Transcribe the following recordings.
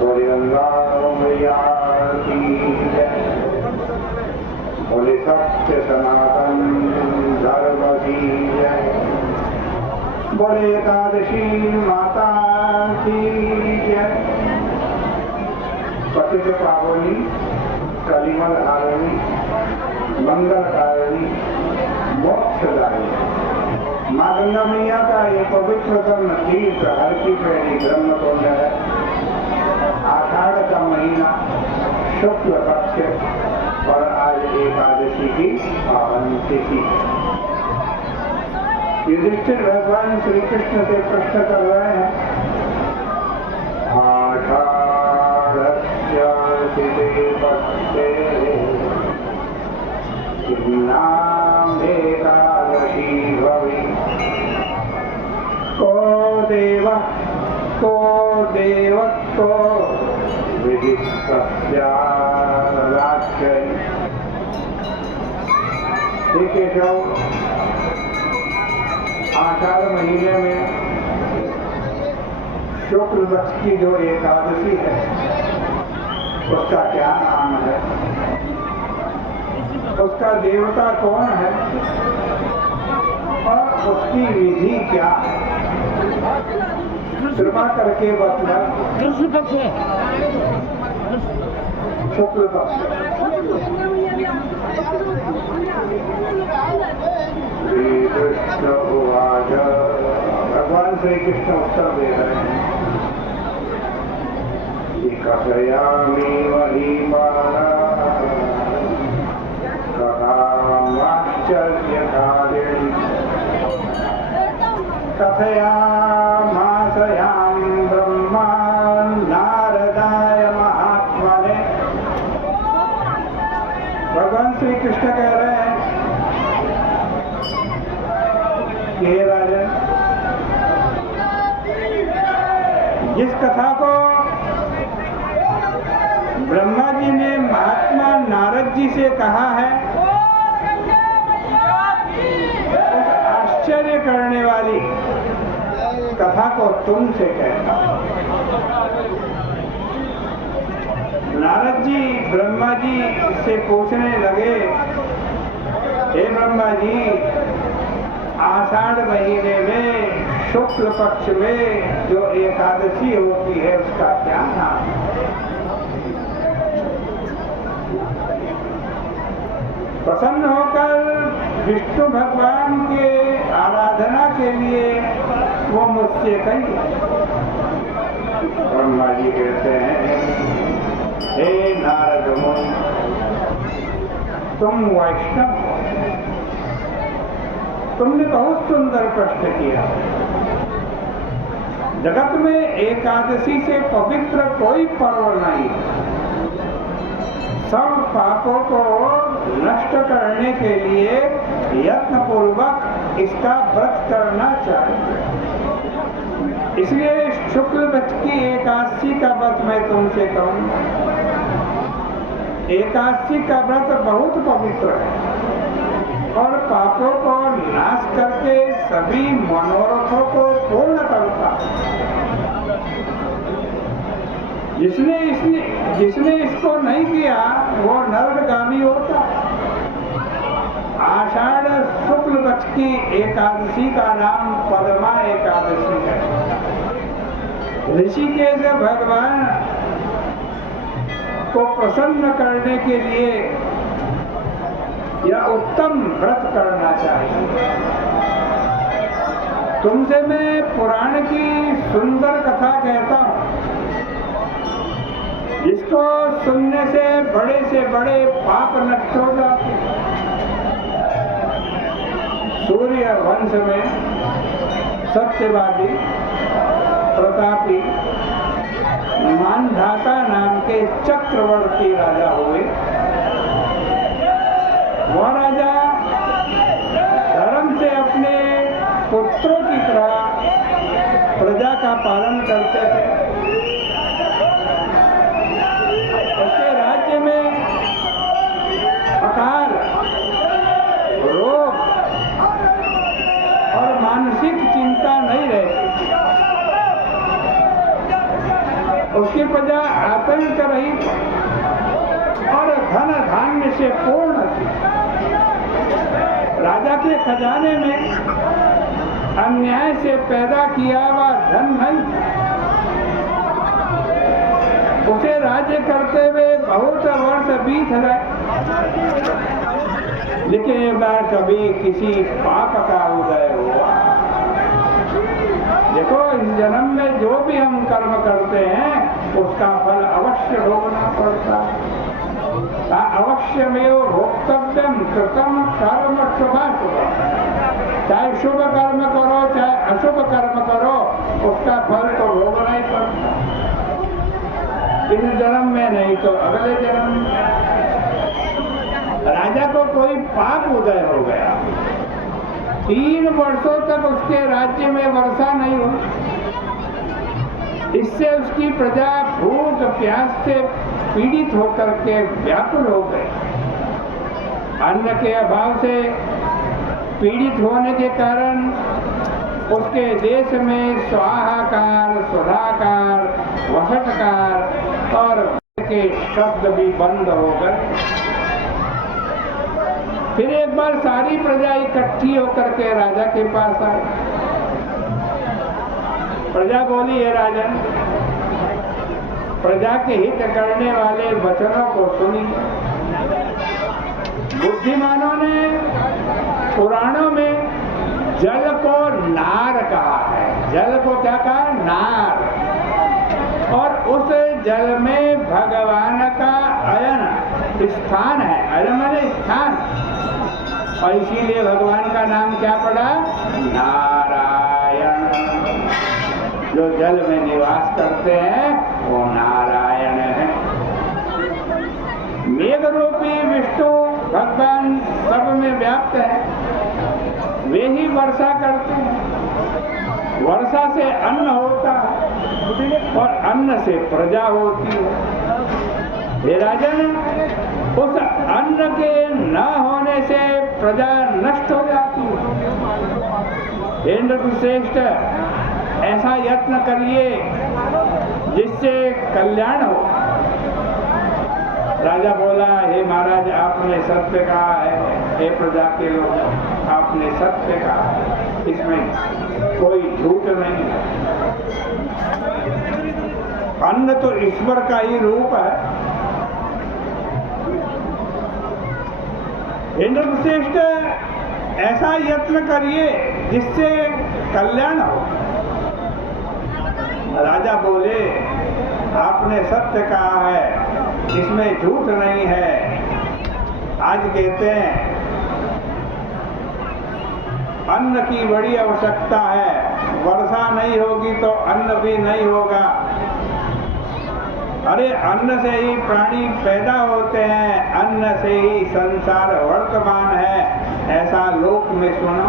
बोले गंगा मैया की जय। बोले सत्य सनातन धर्म की जय। बोले एकादशी माता की जय। पतित पावनी कलिमल हारिणी मंगलकारिणी मोक्षदायिनी माँ गंगा मैया का ये पवित्रतम तीर्थ हर की पैड़ी ब्रह्मकुंड है। आषाढ़ का महीना शुक्ल पक्ष और आज एकादशी की पावन तिथि। युधिष्ठिर भगवान श्री कृष्ण से प्रश्न कर रहे हैं, आषाढ़स्य पक्षे एकादशी भवि को देव को विधिस्तस्याराध्यति। ठीक है केशव, आषाढ़ महीने में शुक्ल पक्ष की जो एकादशी है उसका क्या नाम है, उसका देवता कौन है और उसकी विधि क्या है, कृपा करके बतला। कृष्ण पक्ष है, शुक्ल पक्ष। श्री कृष्ण उवाच, भगवान श्री कृष्ण उत्तर दे रहे हैं, कथयामि महीमाना कथामाश्चर्यकारिणी कथयामासयां ब्रह्मा नारदाय महात्मने। भगवान श्री कृष्ण कह रहे हैं, हे राजन, जिस कथा को ब्रह्मा जी ने महात्मा नारद जी से कहा है, उस आश्चर्य करने वाली कथा को तुमसे कहता हूं। नारद जी ब्रह्मा जी से पूछने लगे, हे ब्रह्मा जी, आषाढ़ महीने में शुक्ल पक्ष में जो एकादशी होती है उसका क्या नाम है? प्रसन्न होकर विष्णु भगवान के आराधना के लिए वो मुझसे कही। ब्रह्मा जी कहते हैं, हे नारद मुनि, तुम वैष्णव हो, तुमने बहुत सुंदर प्रश्न किया। जगत में एकादशी से पवित्र कोई पर्व नहीं। सब पापों को नष्ट करने के लिए यत्न पूर्वक इसका व्रत करना चाहिए। इसलिए शुक्ल पक्ष की एकादशी का व्रत मैं तुमसे कहूँगा। एकादशी का व्रत बहुत पवित्र है और पापों को नाश करके सभी मनोरथों को पूर्ण करता है। जिसने इसको नहीं किया वो नरकगामी होता। आषाढ़ शुक्ल पक्ष की एकादशी का नाम पद्मा एकादशी है। ऋषिकेश भगवान को प्रसन्न करने के लिए यह उत्तम व्रत करना चाहिए। तुमसे मैं पुराण की सुंदर कथा कहता हूँ, जिसको सुनने से बड़े पाप नष्ट हो जाते। सूर्य वंश में सत्यवादी प्रतापी मानधाता नाम के चक्रवर्ती राजा हुए। वह राजा धर्म से अपने पुत्रों की तरह प्रजा का पालन करते थे। उसके राज्य में अकाल, रोग और मानसिक चिंता नहीं रहती। उसकी प्रजा आतंक रहित और धन धान्य से पूर्ण थी। राजा के खजाने में अन्याय से पैदा किया हुआ धन नहीं था। उसे राज्य करते हुए बहुत वर्ष बीत गए, लेकिन एक बार कभी किसी पाप का उदय हुआ। देखो, इस जन्म में जो भी हम कर्म करते हैं उसका फल अवश्य भोगना पड़ता है। अवश्यमेव भोक्तव्यम कृतम कर्म शुभाशुभ। चाहे शुभ कर्म करो चाहे अशुभ कर्म करो, उसका फल तो भोगना ही पड़ता है। इस जन्म में नहीं तो अगले जन्म में। राजा को कोई पाप उदय हो गया, 3 वर्षों तक उसके राज्य में वर्षा नहीं हुई। इससे उसकी प्रजा भूख प्यास से पीड़ित होकर के व्याकुल हो गए। अन्न के अभाव से पीड़ित होने के कारण उसके देश में स्वाहाकार, सुधाकार, वसटकार और के शब्द भी बंद हो गए। फिर एक बार सारी प्रजा इकट्ठी होकर के राजा के पास आई। प्रजा बोली, हे राजन, प्रजा के हित करने वाले वचनों को सुनिए। बुद्धिमानों ने पुराणों में जल को नार कहा है। जल को क्या कहा? नार। और उस जल में भगवान का अयन स्थान है। अयन माने स्थान, और इसीलिए भगवान का नाम क्या पड़ा? नारायण। जो जल में निवास करते हैं वो नारायण है। मेघ रूपी विष्णु भगवान सब में व्याप्त है, वे ही वर्षा करते हैं। वर्षा से अन्न होता है और अन्न से प्रजा होती है। हे राजन, उस अन्न के न होने से प्रजा नष्ट हो जाती है। इंद्रश्रेष्ठ, ऐसा यत्न करिए जिससे कल्याण हो। राजा बोला, हे महाराज, आपने सत्य कहा है। हे प्रजा के लोग, आपने सत्य कहा है, इसमें कोई झूठ नहीं है। अन्न तो ईश्वर का ही रूप है। इंद्रश्रेष्ठ, ऐसा यत्न करिए जिससे कल्याण हो। राजा बोले, आपने सत्य कहा है, इसमें झूठ नहीं है। आज कहते हैं अन्न की बड़ी आवश्यकता है, वर्षा नहीं होगी तो अन्न भी नहीं होगा। अरे, अन्न से ही प्राणी पैदा होते हैं, अन्न से ही संसार वर्तमान है, ऐसा लोक में सुना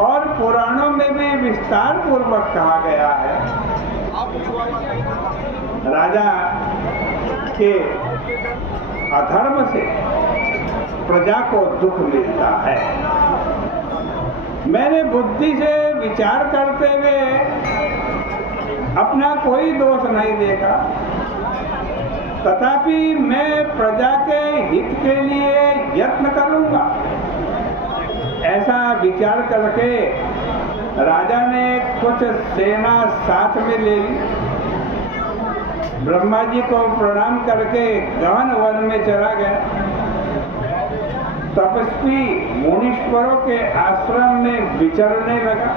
और पुराणों में भी विस्तार पूर्वक कहा गया है। राजा के अधर्म से प्रजा को दुख मिलता है। मैंने बुद्धि से विचार करते हुए अपना कोई दोष नहीं देखा, तथापि मैं प्रजा के हित के लिए यत्न करूंगा। ऐसा विचार करके राजा ने कुछ सेना साथ में ले ली। ब्रह्मा जी को प्रणाम करके गहन वन में चला गया। तपस्वी मुनीश्वरों के आश्रम में विचरने लगा।